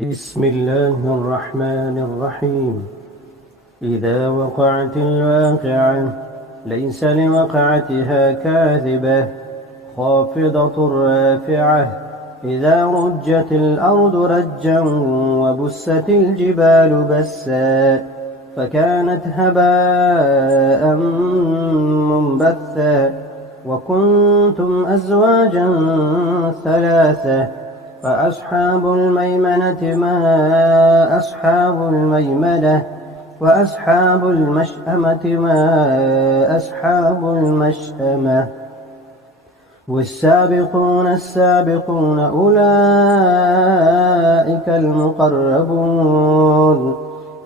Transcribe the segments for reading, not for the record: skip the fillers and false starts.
بسم الله الرحمن الرحيم. إذا وقعت الواقعة ليس لوقعتها كاذبة خافضة رافعة. إذا رجت الأرض رجا وبست الجبال بسا فكانت هباء منبثا وكنتم أزواجا ثلاثة فأصحاب الميمنة ما أصحاب الميمنة وأصحاب المشأمة ما أصحاب المشأمة والسابقون السابقون أولئك المقربون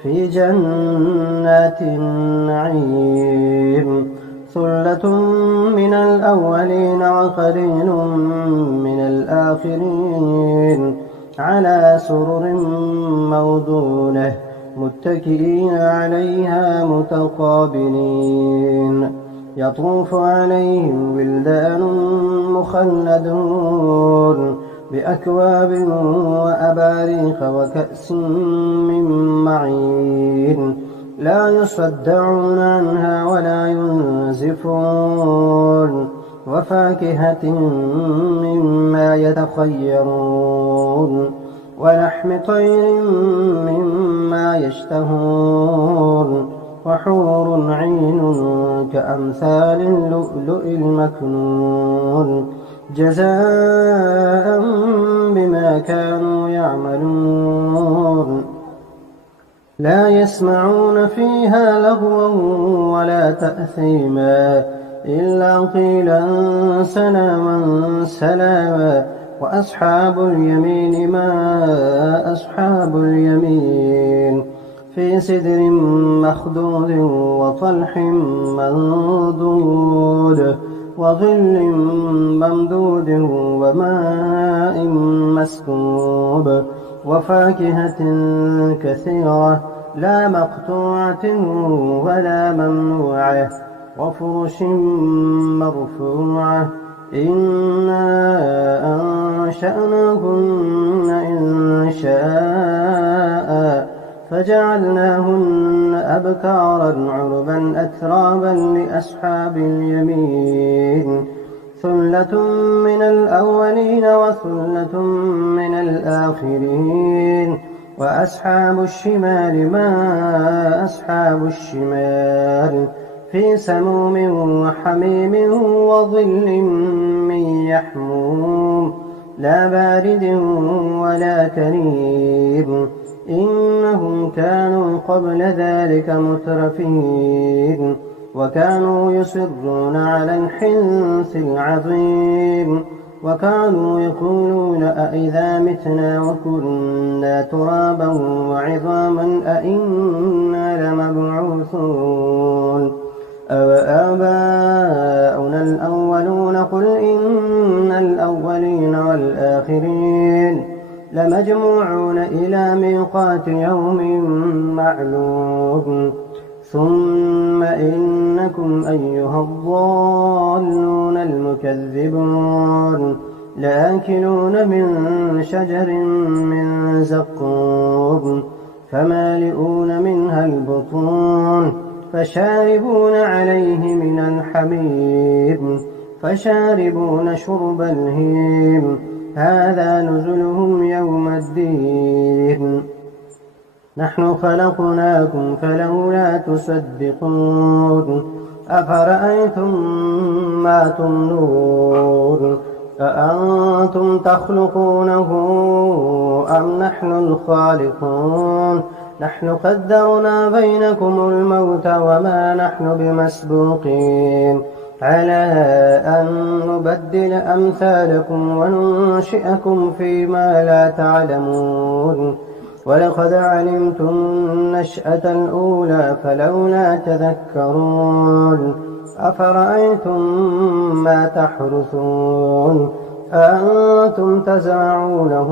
في جنات النعيم ثلة من الأولين وقليل من الآخرين على سرر موضونة متكئين عليها متقابلين يطوف عليهم ولدان مخلدون بأكواب وأباريق وكأس من معين لا يصدعون عنها ولا ينزفون وفاكهة مما يتخيرون ولحم طير مما يشتهون وحور عين كأمثال اللؤلؤ المكنون جزاء بما كانوا يعملون لا يسمعون فيها لغوا ولا تأثيما إلا قيلا سلاما سلاما وأصحاب اليمين ما أصحاب اليمين في سدر مخضود وطلح منضود وظل ممدود وماء مسكوب وفاكهة كثيرة لا مقطوعة ولا ممنوعة وفرش مرفوعة إنا أنشأناهن إن شاء فجعلناهن أبكارا عربا أترابا لأصحاب اليمين ثلة من الأولين وثلة من الآخرين وأصحاب الشمال ما أصحاب الشمال في سموم وحميم وظل من يحموم لا بارد ولا كريم إنهم كانوا قبل ذلك مترفين وكانوا يصرون على الحنث العظيم وكانوا يقولون أئذا متنا وكنا ترابا وعظاما أئنا لمبعوثون أوآباؤنا الأولون قل إن الأولين والآخرين لمجموعون إلى ميقات يوم معلوم ثم إنكم أيها الضالون المكذبون لآكلون من شجر من زقوم فمالئون منها البطون فشاربون عليه من الحميم فشاربون شرب الهيم هذا نزلهم يوم الدين نحن خلقناكم فلولا تصدقون أفرأيتم ما تمنون أأنتم تخلقونه أم نحن الخالقون نحن قدرنا بينكم الموت وما نحن بمسبوقين على أن نبدل أمثالكم وننشئكم فيما لا تعلمون ولقد علمتم النشأة الأولى فلولا تذكرون أفرأيتم ما تحرثون أأنتم تزرعونه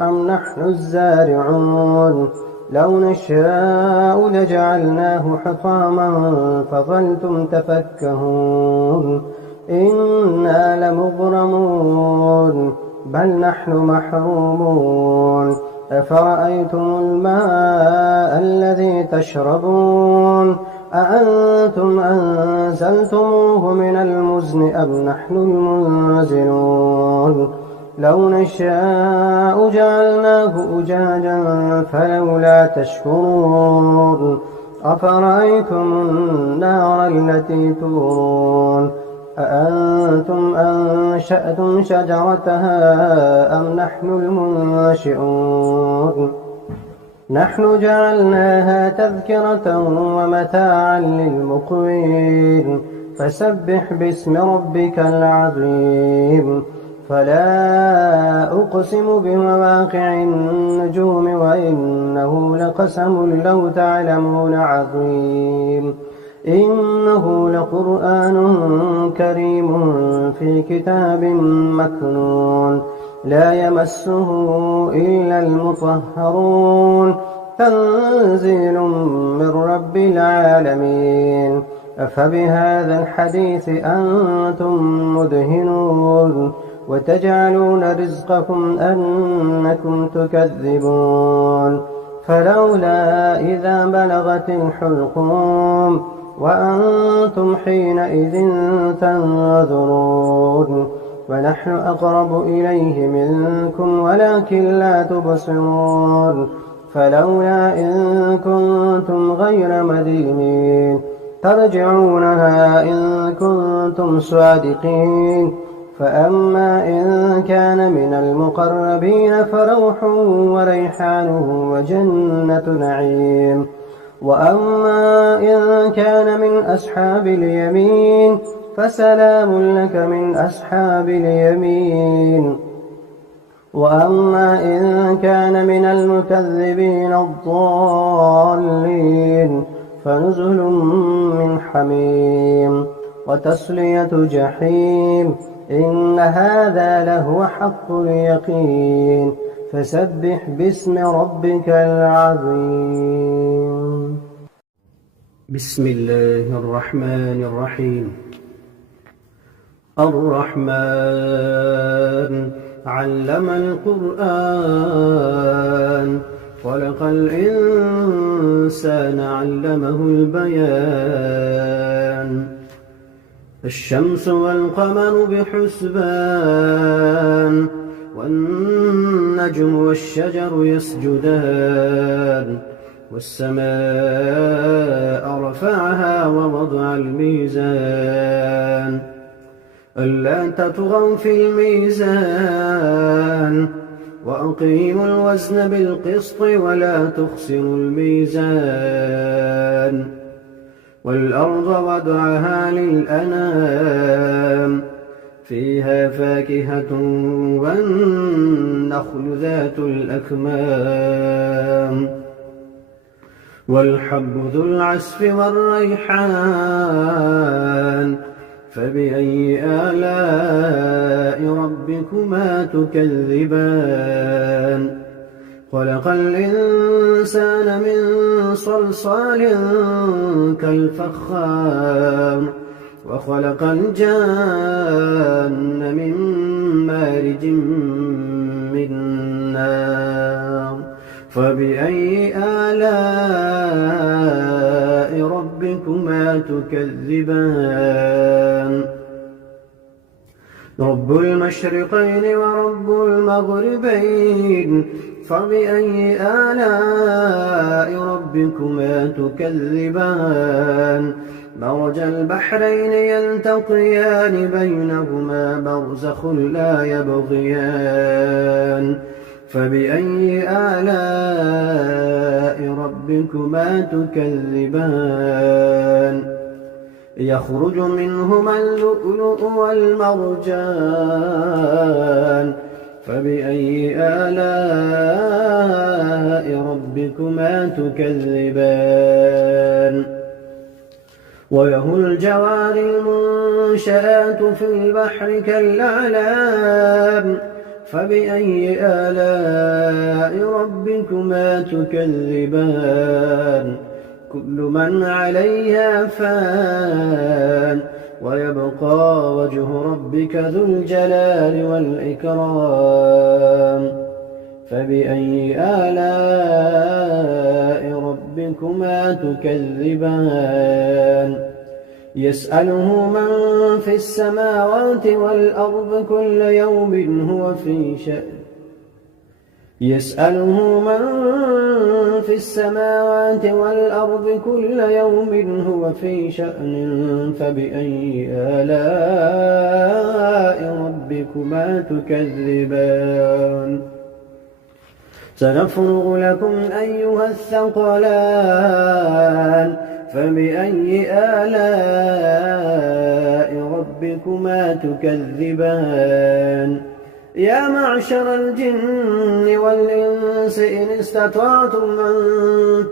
أم نحن الزارعون لو نشاء لجعلناه حطاما فظلتم تفكهون إنا لمغرمون بل نحن محرومون أفرأيتم الماء الذي تشربون أأنتم أنزلتموه من المزن أم نحن المنزلون لو نشاء جعلناه أجاجا فلولا تشكرون أفرأيتم النار التي تورون أأنتم أنشأتم شجرتها أم نحن المنشئون نحن جعلناها تذكرة ومتاعا للمقوين فسبح باسم ربك العظيم فلا أقسم بمواقع النجوم وإنه لقسم لو تعلمون عظيم إنه لقرآن كريم في كتاب مكنون لا يمسه إلا المطهرون تنزيل من رب العالمين أفبهذا الحديث أنتم مدهنون وتجعلون رزقكم أنكم تكذبون فلولا إذا بلغت الحلقوم وأنتم حينئذ تنظرون ونحن أقرب إليه منكم ولكن لا تبصرون فلولا إن كنتم غير مدينين ترجعونها إن كنتم صادقين فأما إن كان من المقربين فروح وريحان وجنة نعيم وأما إن كان من أصحاب اليمين فسلام لك من أصحاب اليمين وأما إن كان من المكذبين الضالين فنزل من حميم وتصلية جحيم إن هذا لهو حق اليقين فسبح باسم ربك العظيم بسم الله الرحمن الرحيم الرحمن علم القرآن خلق الإنسان علمه البيان الشمس والقمر بحسبان والنجم والشجر يسجدان والسماء رفعها ووضع الميزان ألا تطغوا في الميزان وأقيموا الوزن بالقسط ولا تخسروا الميزان والأرض وضعها للأنام فيها فاكهة والنخل ذات الأكمام والحب ذو العصف والريحان فبأي آلاء ربكما تكذبان خلق الإنسان من صلصال كالفخار وخلق الجان من مارج من نار فبأي آلاء ربكما تكذبان رب المشرقين ورب المغربين فبأي آلاء ربكما تكذبان مرج البحرين يلتقيان بينهما برزخ لا يبغيان فبأي آلاء ربكما تكذبان يخرج منهما اللؤلؤ والمرجان فبأي آلاء ربكما تكذبان وله الجوار المنشآت في البحر كالأعلام فبأي آلاء ربكما تكذبان كل من عليها فان ويبقى وجه ربك ذو الجلال والإكرام فبأي آلاء ربكما تكذبان يسأله من في السماوات والأرض كل يوم هو في شأن يسأله من في السماوات والأرض كل يوم هو في شأن فبأي آلاء ربكما تكذبان سنفرغ لكم أيها الثقلان فبأي آلاء ربكما تكذبان يا معشر الجن والإنس إن استطعتم أن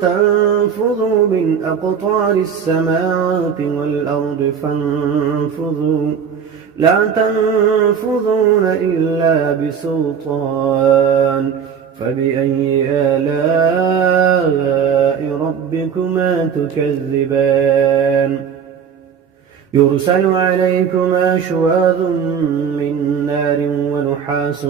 تنفذوا من أقطار السماوات والأرض فانفذوا لا تنفذون إلا بسلطان فبأي آلاء ربكما تكذبان يرسل عليكما شواظ من نار ونحاس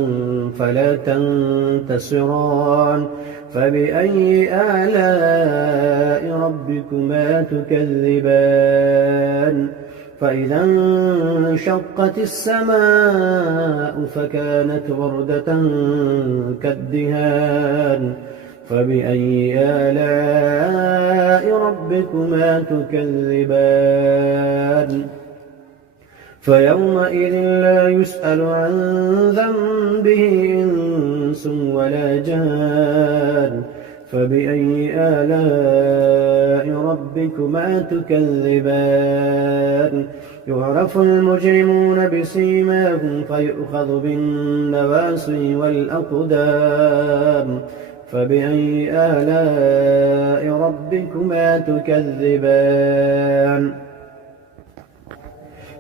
فلا تنتصران فبأي آلاء ربكما تكذبان فإذا انشقت السماء فكانت وردة كالدهان فبأي آلاء ربكما تكذبان فيومئذ لا يسأل عن ذنبه إنس ولا جان فبأي آلاء ربكما تكذبان يعرف المجرمون بسيماهم فيؤخذ بالنواصي والأقدام فبأي آلاء ربكما تكذبان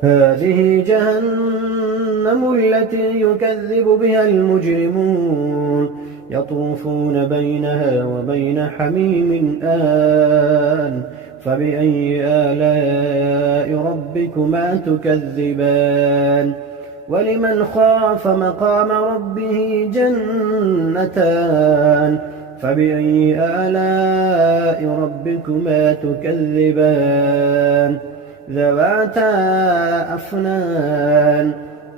هذه جهنم التي يكذب بها المجرمون يطوفون بينها وبين حميم آن فبأي آلاء ربكما تكذبان ولمن خاف مقام ربه جنتان فبأي آلاء ربكما تكذبان ذواتا أفنان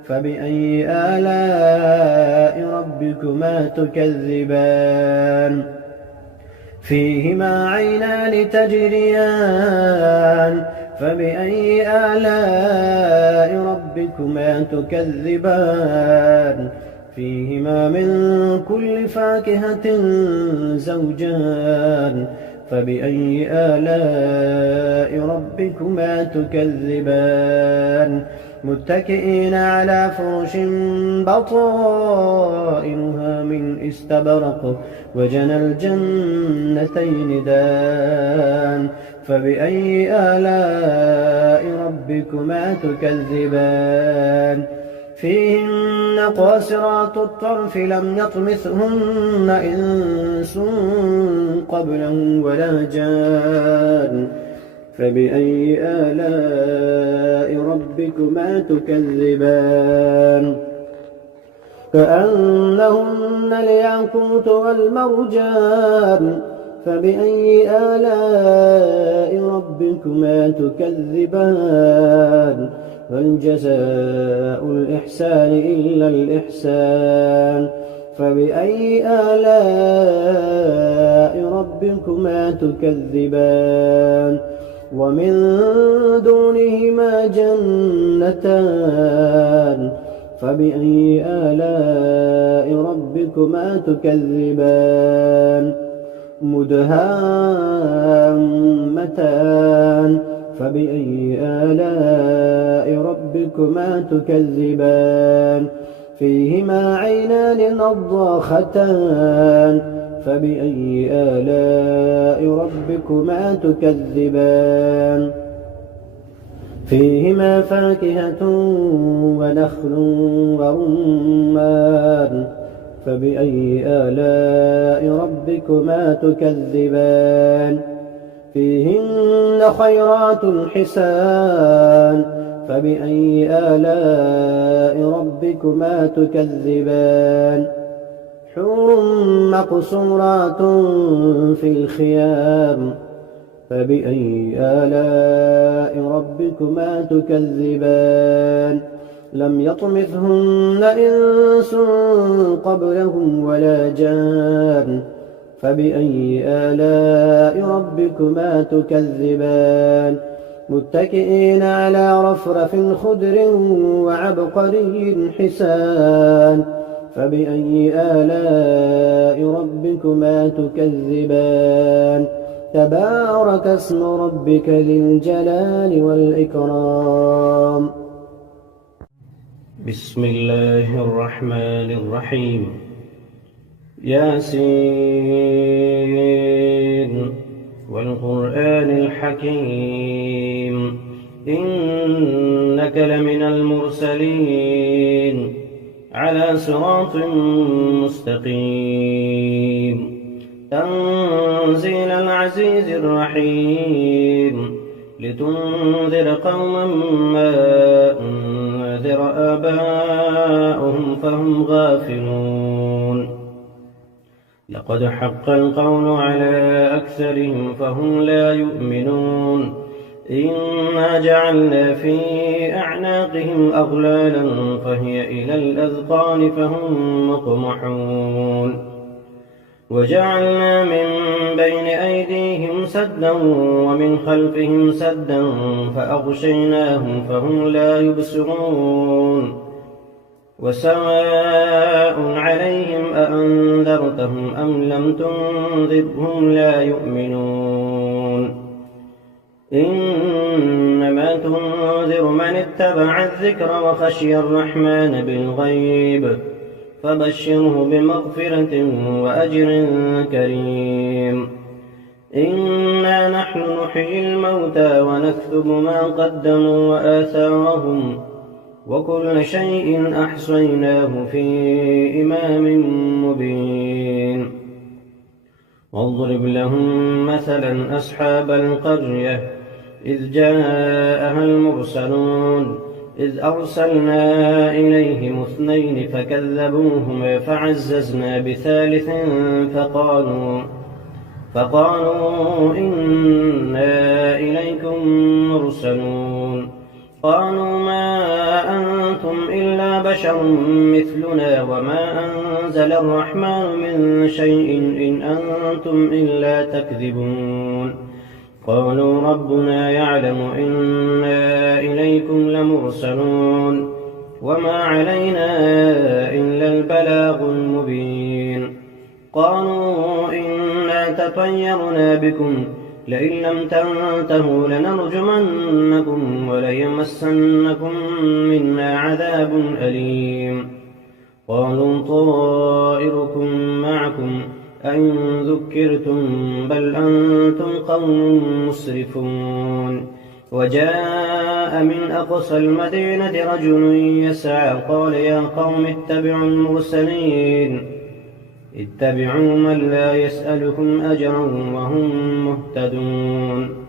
فبأي آلاء ربكما تكذبان فيهما عينان تجريان فبأي آلاء ربكما تكذبان فيهما من كل فاكهة زوجان فبأي آلاء ربكما تكذبان متكئين على فرش بطائنها من استبرق وجنى الجنتين دان فبأي آلاء ربكما تكذبان فيهن قاصرات الطرف لم يطمثهن إنس قبلهم ولا جان فبأي آلاء ربكما تكذبان كأنهن الياقوت والمرجان فبأي آلاء ربكما تكذبان هل جزاء الإحسان إلا الإحسان فبأي آلاء ربكما تكذبان ومن دونهما جنتان فبأي آلاء ربكما تكذبان مدهامتان فبأي آلاء ربكما تكذبان فيهما عينان نضاختان فبأي آلاء ربكما تكذبان فيهما فاكهة ونخل ورمان فبأي آلاء ربكما تكذبان فيهن خيرات حسان فبأي آلاء ربكما تكذبان حور مقصورات في الخيام فبأي آلاء ربكما تكذبان لم يطمثهن إنس قبلهم ولا جان فبأي آلاء ربكما تكذبان متكئين على رفرف خضر وعبقري حسان فبأي آلاء ربكما تكذبان تبارك اسم ربك ذي الجلال والإكرام بسم الله الرحمن الرحيم ياسين والقرآن الحكيم إنك لمن المرسلين على صراط مستقيم تنزيل العزيز الرحيم لتنذر قوما ما أنذر آباؤهم فهم غافلون لقد حق القول على أكثرهم فهم لا يؤمنون إنا جعلنا في أعناقهم أغلالا فهي إلى الأذقان فهم مقمحون وجعلنا من بين أيديهم سدا ومن خلفهم سدا فأغشيناهم فهم لا يبصرون وسواء عليهم أأنذرتهم أم لم تنذرهم لا يؤمنون إنما تنذر من اتبع الذكر وخشي الرحمن بالغيب فبشره بمغفرة وأجر كريم إنا نحن نحيي الموتى ونكتب ما قدموا وآثارهم وكل شيء أحصيناه في إمام مبين واضرب لهم مثلا أصحاب القرية إذ جاءها المرسلون إذ أرسلنا إليهم 2 فكذبوهما فعززنا بثالث فقالوا إنا إليكم مرسلون قالوا ما أنتم إلا بشر مثلنا وما أنزل الرحمن من شيء إن أنتم إلا تكذبون قالوا ربنا يعلم إنا إليكم لمرسلون وما علينا إلا البلاغ المبين قالوا إنا تطيرنا بكم لئن لم تنتهوا لنرجمنكم وليمسنكم منا عذاب أليم قالوا طائركم معكم أئن ذكرتم بل أنتم قوم مسرفون وجاء من أقصى المدينة رجل يسعى قال يا قوم اتبعوا المرسلين اتبعوا من لا يسألكم أجرا وهم مهتدون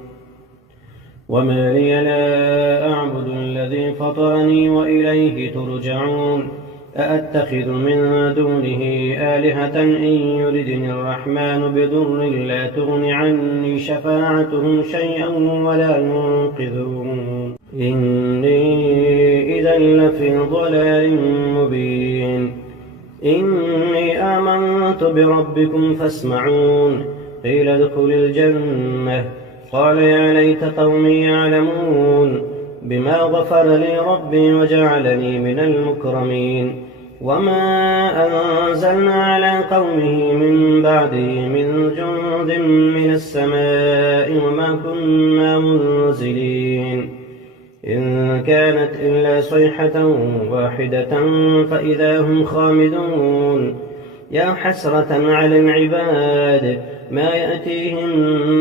وما لي لا أعبد الذي فطرني وإليه ترجعون أأتخذ من دونه آلهة إن يردني الرحمن بضر لا تغن عني شفاعتهم شيئا ولا ينقذون إني إذا لفي ضلال مبين إني آمنت بربكم فاسمعون قيل ادخل الجنة قال يا ليت قومي يعلمون بما غفر لي ربي وجعلني من المكرمين وما أنزلنا على قومه من بعده من جند من السماء وما كنا منزلين إن كانت إلا صيحة واحدة فإذا هم خامدون يا حسرة على العباد ما يأتيهم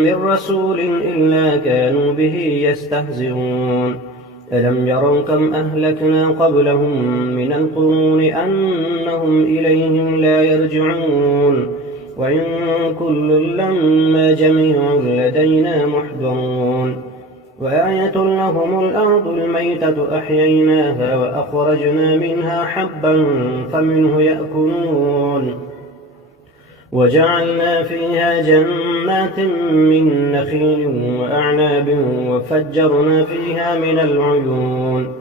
من رسول إلا كانوا به يستهزئون ألم يروا كم أهلكنا قبلهم من القرون أنهم إليهم لا يرجعون وإن كل لما جميع لدينا محضرون وآية لهم الأرض الميتة أحييناها وأخرجنا منها حبا فمنه يأكلون وجعلنا فيها جنات من نخيل وأعناب وفجرنا فيها من العيون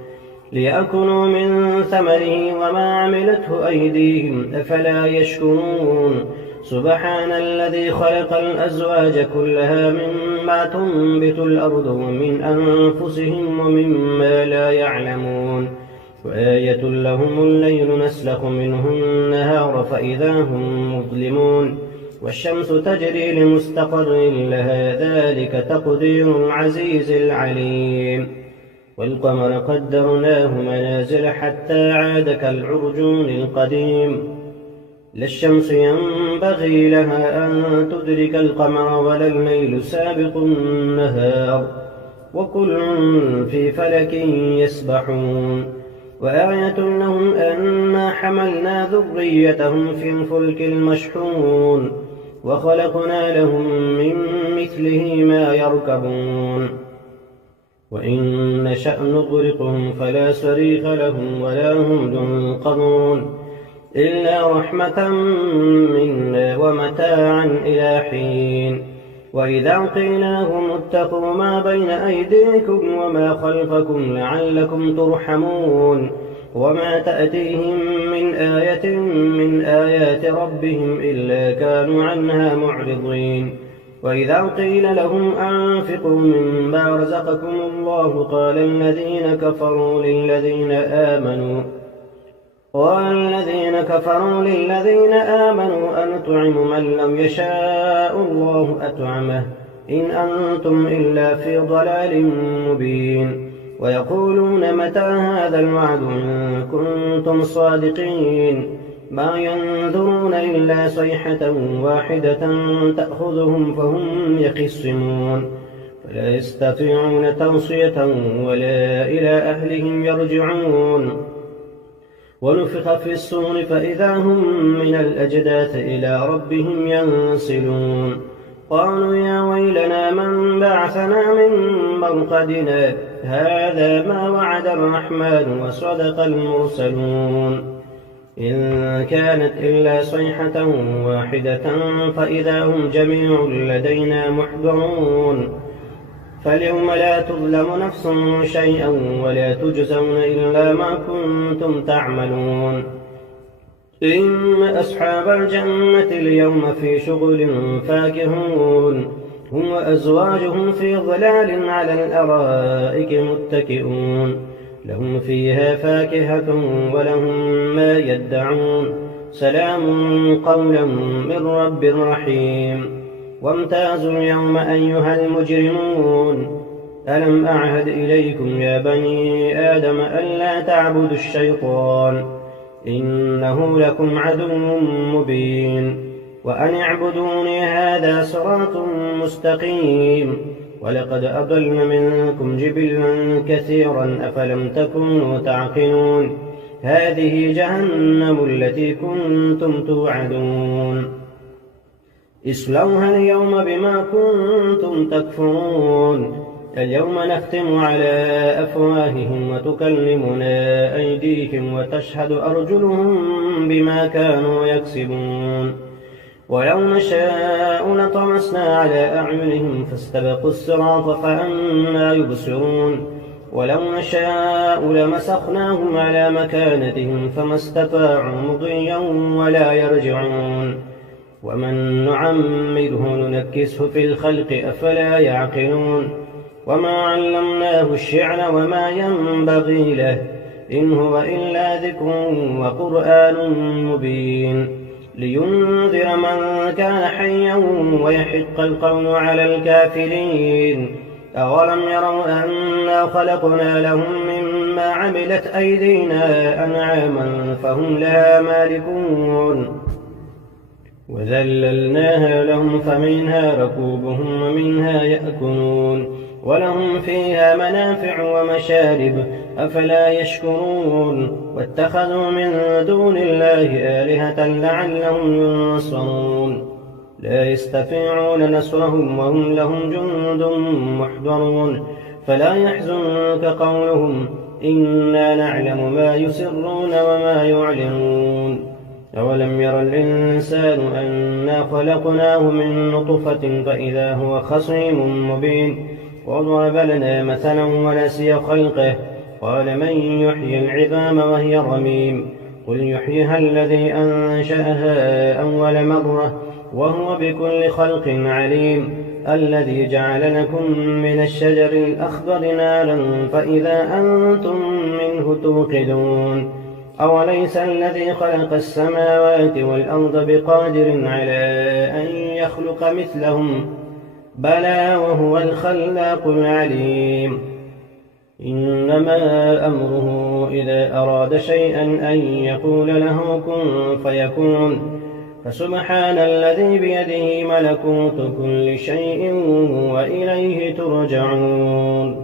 ليأكلوا من ثمره وما عملته أيديهم أفلا يشكرون سبحان الذي خلق الأزواج كلها مما تنبت الأرض ومن أنفسهم ومما لا يعلمون وآية لهم الليل نسلخ منه النهار فإذا هم مظلمون والشمس تجري لمستقر لها ذلك تقدير العزيز العليم والقمر قدرناه منازل حتى عاد كالعرجون القديم لا الشمس ينبغي لها أن تدرك القمر ولا الليل سابق النهار وكل في فلك يسبحون وآية لهم أنا حملنا ذريتهم في الفلك المشحون وخلقنا لهم من مثله ما يركبون وإن نشأ نغرقهم فلا صريخ لهم ولا هم ينقذون إلا رحمة منا ومتاعا إلى حين وإذا قيل لهم اتقوا ما بين أيديكم وما خلفكم لعلكم ترحمون وما تأتيهم من آية من آيات ربهم إلا كانوا عنها معرضين وإذا قيل لهم أنفقوا مما رزقكم الله قال الذين كفروا للذين آمنوا أنطعم من لم يشاء الله أطعمه إن أنتم إلا في ضلال مبين ويقولون متى هذا الوعد إن كنتم صادقين ما ينظرون إلا صيحة واحدة تأخذهم فهم يخصمون فلا يستطيعون توصية ولا إلى أهلهم يرجعون ونفخ في الصور فإذا هم من الأجداث إلى ربهم ينسلون قالوا يا ويلنا من بعثنا من مرقدنا هذا ما وعد الرحمن وصدق المرسلون إن كانت إلا صيحة واحدة فإذا هم جميع لدينا محضرون فاليوم لا تظلم نفس شيئا ولا تجزون إلا ما كنتم تعملون إن أصحاب الجنة اليوم في شغل فاكهون هم وأزواجهم في ظلال على الأرائك متكئون لهم فيها فاكهة ولهم ما يدعون سلام قولا من رب رحيم وامتازوا اليوم أيها المجرمون ألم أعهد إليكم يا بني آدم ألا تعبدوا الشيطان إنه لكم عدو مبين وأن اعبدوني هذا صراط مستقيم ولقد أضل منكم جبلا كثيرا أفلم تكونوا تعقلون هذه جهنم التي كنتم توعدون اصلوها اليوم بما كنتم تكفرون اليوم نختم على أفواههم وتكلمنا أيديهم وتشهد أرجلهم بما كانوا يكسبون ولو نشاء لطمسنا على أعينهم فاستبقوا الصراط فأنى يبصرون ولو نشاء لمسخناهم على مكانتهم فما استطاعوا مضيا ولا يرجعون ومن نعمره ننكسه في الخلق أفلا يعقلون وما علمناه الشعر وما ينبغي له إن هو إلا ذكر وقرآن مبين لينذر من كان حيا ويحق القول على الكافرين أولم يروا أنا خلقنا لهم مما عملت أيدينا أنعاما فهم لها مالكون وذللناها لهم فمنها ركوبهم ومنها يأكلون ولهم فيها منافع ومشارب أفلا يشكرون واتخذوا من دون الله آلهة لعلهم ينصرون لا يستطيعون نصرهم وهم لهم جند محضرون فلا يحزنك قولهم إنا نعلم ما يسرون وما يعلنون أولم ير الإنسان أنا خلقناه من نطفة فإذا هو خصيم مبين وضرب لنا مثلا ونسي خلقه قال من يحيي العظام وهي رميم قل يحييها الذي أنشأها أول مرة وهو بكل خلق عليم الذي جعل لكم من الشجر الأخضر نارا فإذا أنتم منه توقدون أوليس الذي خلق السماوات والأرض بقادر على أن يخلق مثلهم بلى وهو الخلاق العليم إنما أمره إذا أراد شيئا أن يقول له كن فيكون فسبحان الذي بيده ملكوت كل شيء وإليه ترجعون